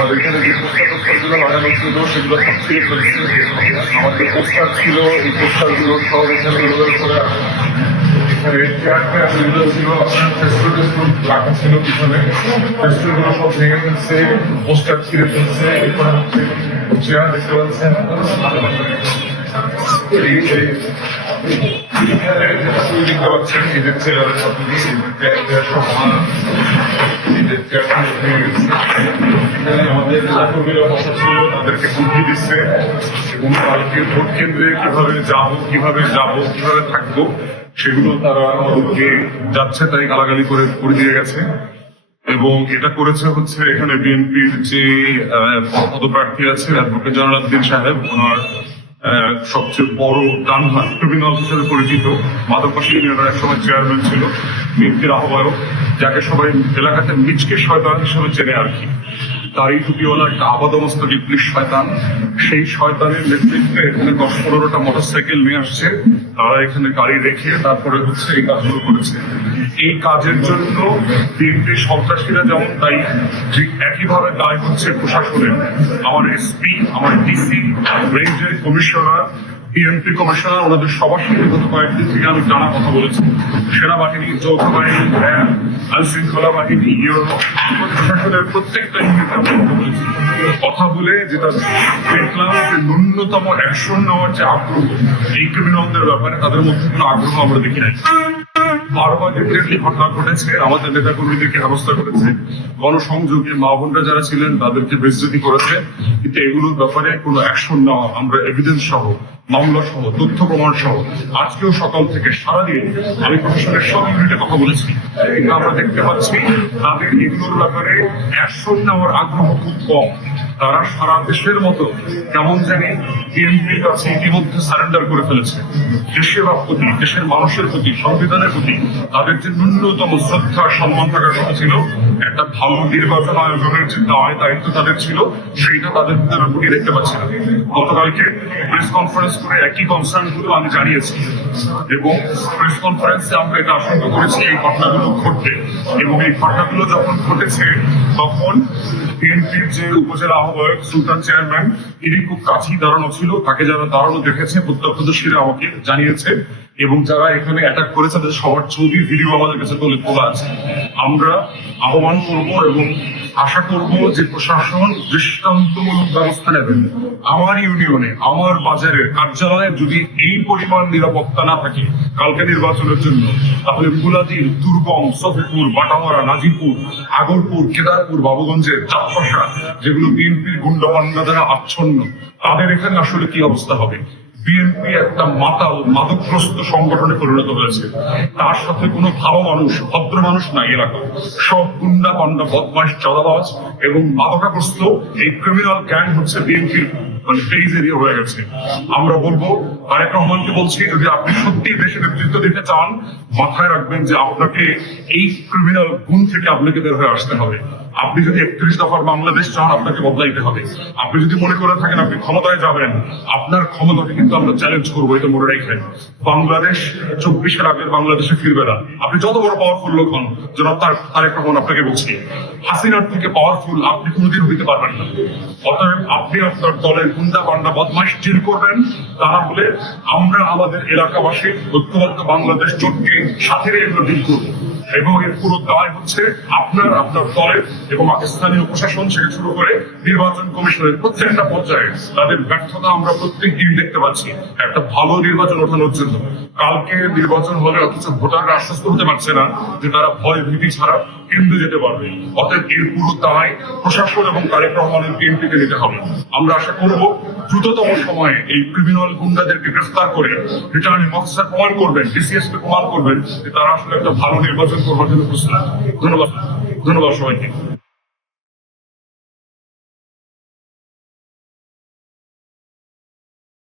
আমাদের এখানে যে পোস্টারগুলো লাগানো ছিল সেগুলো সব ছিঁড়ে ফেলছে। আমাদের পোস্টার ছিল, এই পোস্টারগুলো সব এখানে ইউজ করে এখানে চেয়ার টেয়ারগুলো ছিল, আপনার ফেস্টুন টেস্টুন রাখা ছিল পিছনে, ফেস্টুনগুলো সব ভেঙে ফেলছে, পোস্টার ছিঁড়ে ফেলছে। এরপরে হচ্ছে চেয়ার দেখতে পাচ্ছেন, দেখতে পাচ্ছেন এদের চেয়ারের সাথে সব আমাদের কর্মীরা বসা ছিল, তাদেরকে বুদ্ধি দিচ্ছে এবং কালকে ভোট কেন্দ্রে কিভাবে থাকবো সেগুলো তারা আমাদেরকে যাচ্ছে তাই গালাগালি করে দিয়ে গেছে। এবং এটা করেছে হচ্ছে এখানে বিএনপির যে পদপ্রার্থী আছে অ্যাডভোকেট জালালউদ্দিন সাহেব, ওনার সবচেয়ে বড় ডান হাত ক্রিমিনাল হিসেবে পরিচিত মাদকবাসী ইউনিয়নের একসময় চেয়ারম্যান ছিল, বিএনপির আহ্বায়ক, যাকে সবাই এলাকাতে মিচকে শয়তান হিসেবে চেনে আর কি। তারই টুপিওয়ালা একটা আপাদমস্তক ইবলিশ শয়তান, সেই শয়তানের নেতৃত্বে এখানে 10-15টা মোটরসাইকেল নিয়ে আসছে, তারা এখানে গাড়ি রেখে তারপরে হচ্ছে এই কাজগুলো করেছে। এই কাজের জন্য বিএনপির সন্ত্রাসীরা যেমন দায়ী, ঠিক একইভাবে দায় হচ্ছে প্রশাসনের। আমার এসপি, আমার ডিসি, রেঞ্জের কমিশনার, বিএনপি কমিশনার, ওনাদের সবার সাথে গত কয়েকদিন থেকে আমি টানা কথা বলেছি। সেনাবাহিনী, যৌথ বাহিনী, র্যাব, আইন শৃঙ্খলা বাহিনী, প্রশাসনের প্রত্যেকটা ইউনিটে কথা বলে যেটা দেখলাম যে ন্যূনতম অ্যাকশন নেওয়ার যে আগ্রহ এই ক্রিমিনালদের ব্যাপারে, তাদের মধ্যে কোনো আগ্রহ আমরা দেখি নাই। বারবার ডিফারেন্টলি ঘটনা ঘটেছে, আমাদের নেতা কর্মীদেরকে হেনস্থা করেছে, গণসংযোগে মা বোনরা যারা ছিলেন তাদেরকে বেইজ্জতি করেছে, কিন্তু এগুলোর ব্যাপারে কোনো অ্যাকশন নেওয়া, আমরা এভিডেন্স সহ, মামলা সহ, তথ্য প্রমাণ সহ আজকেও সকাল থেকে সারাদিন আমি প্রশাসনের সব ইউনিটে কথা বলেছি, কিন্তু আমরা দেখতে পাচ্ছি তাদের এগুলোর ব্যাপারে অ্যাকশন নেওয়ার আগ্রহ খুব কম। তারা সারা দেশের মতো কেমন জানি বিএনপির কাছে ইতিমধ্যে সারেন্ডার করে ফেলেছে। দেশের প্রতি, দেশের মানুষের প্রতি, সংবিধানের প্রতি তাদের যে ন্যূনতম শ্রদ্ধা সম্মান থাকার কথা ছিল, একটা ভালো নির্বাচন আয়োজনের যে দায়িত্ব তাদের ছিল, সেইটা তাদের ভিতরে দেখতে পাচ্ছি না। গতকালকে প্রেস কনফারেন্স করে একই কনসার্ন গুলো আমি জানিয়েছি এবং প্রেস কনফারেন্সে আমরা এটা আশঙ্কা করেছি এই ঘটনাগুলো ঘটবে, এবং এই ঘটনাগুলো যখন ঘটেছে তখন বিএনপির যে উপজেলা আহ্বায়ক সুলতান চেয়ারম্যান, তিনি খুব কাছেই দাঁড়ানো ছিল, তাকে যারা দাঁড়ানো দেখেছে প্রত্যক্ষদর্শীরা আমাকে জানিয়েছে, এবং যারা এখানে অ্যাটাক করেছে তাদের সবার ছবি ভিডিও আমাদের কাছে তোলা আছে। আমরা আহ্বান করবো এবং আশা করব যে প্রশাসন দৃষ্টান্তমূলক ব্যবস্থা নেবেন। আমার ইউনিয়নে, আমার বাজারের কার্যালয়ে যদি এই পরিমাণ নিরাপত্তা না থাকে কালকে নির্বাচনের জন্য, তাহলে ফুলাদির, দুর্গম, সফিপুর, বাটামারা, নাজিপুর, আগরপুর, কেদারপুর, বাবুগঞ্জের চাপকসা, যেগুলো বিএনপির গুন্ডা পান্ডা দ্বারা আচ্ছন্ন, তাদের এখানে আসলে কি অবস্থা হবে? বিএনপি একটা মাতাল মাদকগ্রস্ত সংগঠনে পরিণত হয়েছে। তার সাথে কোনো ভালো মানুষ, ভদ্র মানুষ নাই এলাকা, সব গুন্ডা পান্ডা, বদমাশ, চাঁদাবাজ এবং মাদকাগ্রস্ত এই ক্রিমিনাল গ্যাং হচ্ছে বিএনপির পেজ এরিয়া হয়ে গেছে। আমরা বলবো, তারেক রহমানকে বলছি, যদি আপনি সত্যি দেশের নেতৃত্ব দিতে চান, মাথায় রাখবেন যে আপনাকে এই ক্রিমিনাল গুণ থেকে আপনাকে বের হয়ে আসতে হবে। আপনি যদি 31 দফার বাংলাদেশ চান, আপনাকে বদলাইতে হবে। আপনি যদি মনে করে থাকেন আপনি ক্ষমতায় যাবেন, আপনার ক্ষমতাকে কিন্তু আমরা চ্যালেঞ্জ করবো, এটা মনে রাখেন। বাংলাদেশ 24-এর আগের বাংলাদেশে ফিরবে না। আপনি যত বড় পাওয়ারফুল লোক হন, জনাব তারেক রহমান আপনাকে বলছি, হাসিনার থেকে পাওয়ারফুল আপনি কোনোদিন হইতে পারবেন না। অতএব আপনি আপনার দলের গুন্ডা পান্ডা বদমাশ ডিল করবেন, তা না হলে আমরা আমাদের এলাকাবাসী ঐক্যবদ্ধ বাংলাদেশ জোটকে সাথে এগুলো ডিল করবো, এবং এর পুরো দায় হচ্ছে আপনার দলের এবং স্থানীয় প্রশাসন থেকে শুরু করে নির্বাচন কমিশনের প্রত্যেকটা পর্যায়ে। তাদের ব্যর্থতা আমরা প্রত্যেক দিন দেখতে পাচ্ছি একটা ভালো নির্বাচন ওঠানোর জন্য। কালকে নির্বাচন হলে অথচ ভোটাররা আশ্বস্ত হতে পারছে না যে তারা ভয় ভীতি ছাড়া কেন্দ্রে যেতে পারবে। অতএব এর পুরো দায় প্রশাসন এবং তারেক রহমানের বিএনপিকে নিতে হবে। আমরা আশা করব দ্রুততম সময়ে এই ক্রিমিনাল গুন্ডাদেরকে গ্রেফতার করে রিটার্নিং অফিসার প্রমাণ করবেন, ডিসিএসপি প্রমাণ করবেন যে তারা আসলে একটা ভালো নির্বাচন করবার জন্য প্রস্তুত। ধন্যবাদ সবাইকে।